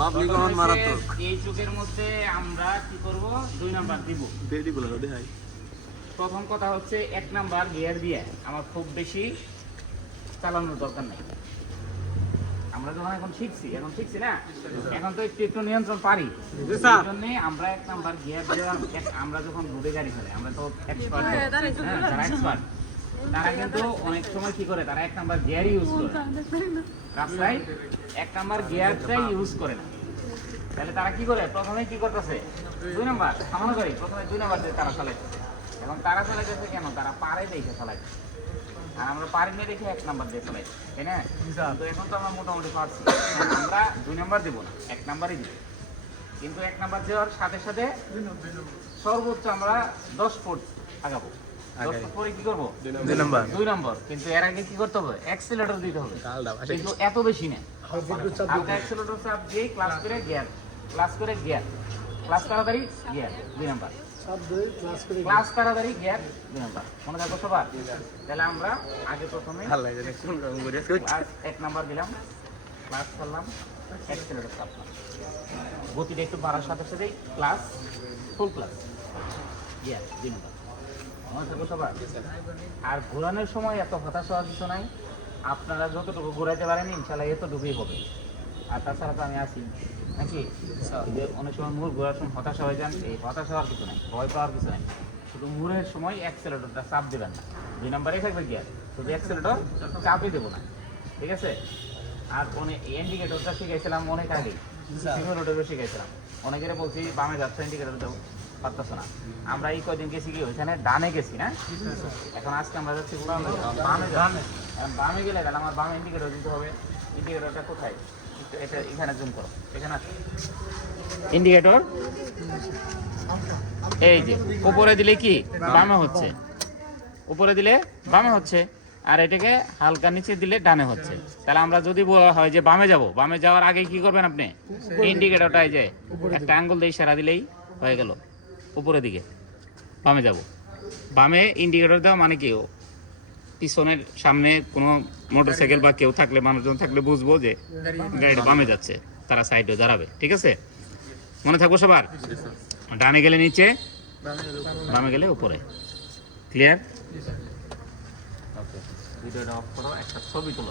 Public on মারাত্মক। এই চোখের মধ্যে আমরা কি করব 2 নাম্বার দিব। বেডি বলা দেখাই। প্রথম কথা হচ্ছে 1 নাম্বার গিয়ার দিয়ে আমার খুব বেশি চালানোর দরকার নেই। আমরা যখন এখন শিখছি না, এখন তো একটু নিয়ন্ত্রণ পারি। এই জন্য আমরা 1 নাম্বার গিয়ার দিয়ে আমরা যখন রোডে গাড়ি চালাই আমরা তো এক্সপার্ট, যারা এক্সপার্ট তারা কিন্তু অনেক সময় কি করে, তারা 1 নাম্বার গিয়ারই ইউজ করে রাস্তায়, 1 নাম্বার গিয়ারটাই ইউজ করে না। তাহলে তারা কি করে, প্রথমে কি করতেছে 2 নাম্বার সামান্য গাড়ি, প্রথমে 2 নাম্বার দিয়ে তারা চালাইছে। এখন তারা চালাইতেছে কেন, তারা পারে দেখে চালাইছে, আর আমরা পারি না দেখে 1 নাম্বার দিয়ে চালাইছি, তাই না? তো এখন তো আমরা মোটামুটি পারছি, আমরা 2 নাম্বার দিব না, 1 নাম্বারই দিব। কিন্তু 1 নাম্বার দেওয়ার সাথে সাথে সর্বোচ্চ আমরা 10 ফুট আগাবো। 10 ফুট পরে কি করবো 2 নাম্বার। কিন্তু এর আগে কি করতে হবে, অ্যাক্সিলারেটর দিতে হবে, কিন্তু এত বেশি না, হালকা অ্যাক্সিলারেটর চাপ দিয়ে ক্লাস করে গিয়ার, ক্লাস করে গিয়ার, ক্লাস তাড়াতাড়ি গিয়ার 2 নাম্বার, ক্লাস তাড়াতাড়ি গিয়ার 2 নাম্বার। মনে থাকো সবার? তাহলে আমরা আগে প্রথমে 1 নাম্বার দিলাম, ক্লাস করলাম, অ্যাক্সিলারেটর চাপলাম, গতিটা একটু বাড়ার সাথে সাথেই ক্লাস, ফুল ক্লাস, গিয়ার 2 নাম্বার। মনে থাকো সবার? আর ঘোরানোর সময় এত হতাশ হওয়ার কিছু নাই, আপনারা যতটুকু ঘোরাইতে পারেন ইনশাল্লাহ এতটুকুই হবে। আর তাছাড়া তো আমি আছি নাকি, যে অনেক সময় মুড় ঘোরার সময় হতাশা হয়ে যান, এই হতাশ হওয়ার কিছু নাই, ভয় পাওয়ার কিছু নাই। শুধু মুড়ের সময় অ্যাক্সিলারেটরটা চাপ দেবেন না, 2 নাম্বারেই থাকবে গিয়ার, শুধু অ্যাক্সিলারেটর চাপই দেবো না, ঠিক আছে? আর ইন্ডিকেটরটা শিখাইছিলাম অনেক আগে, সিমিউলেটরও শিখাইছিলাম, অনেকের বলছি বামে যাচ্ছে ইন্ডিকেটর দেবো, পারতেছো না। আমরা এই কয়দিন গেছি কি ওইখানে ডানে গেছি না, এখন আজকে আমরা যাচ্ছি বামে। এখন বামে গেলে তাহলে আমার বামে ইন্ডিকেটর দিতে হবে। ইন্ডিকেটরটা কোথায়, এটা এখানে জুম করো, এখানে আছে ইন্ডিকেটর, এই যে উপরে দিলে কি বামে হচ্ছে, উপরে দিলে বামে হচ্ছে, আর এটাকে হালকা নিচে দিলে ডানে হচ্ছে। তাহলে আমরা যদি হয় যে বামে যাব, বামে যাওয়ার আগে কি করবেন আপনি, ইন্ডিকেটরটা এই যে একটা আঙ্গুল দিয়ে ইশারা দিলেই হয়ে গেল উপরের দিকে বামে যাব। বামে ইন্ডিকেটর দেওয়া মানে কি, পিছনের সামনে কোনো মোটরসাইকেল বা কেউ থাকলে, মানুষজন থাকলে বুঝবো যে গাড়িটা বামে যাচ্ছে, তারা সাইডে দাঁড়াবে, ঠিক আছে? মনে থাকবো সবার? ডানে গেলে নিচে, বামে গেলে উপরে। ক্লিয়ার? ওকে, ভিডিওটা অফ করো, একটা ছবি তোলো।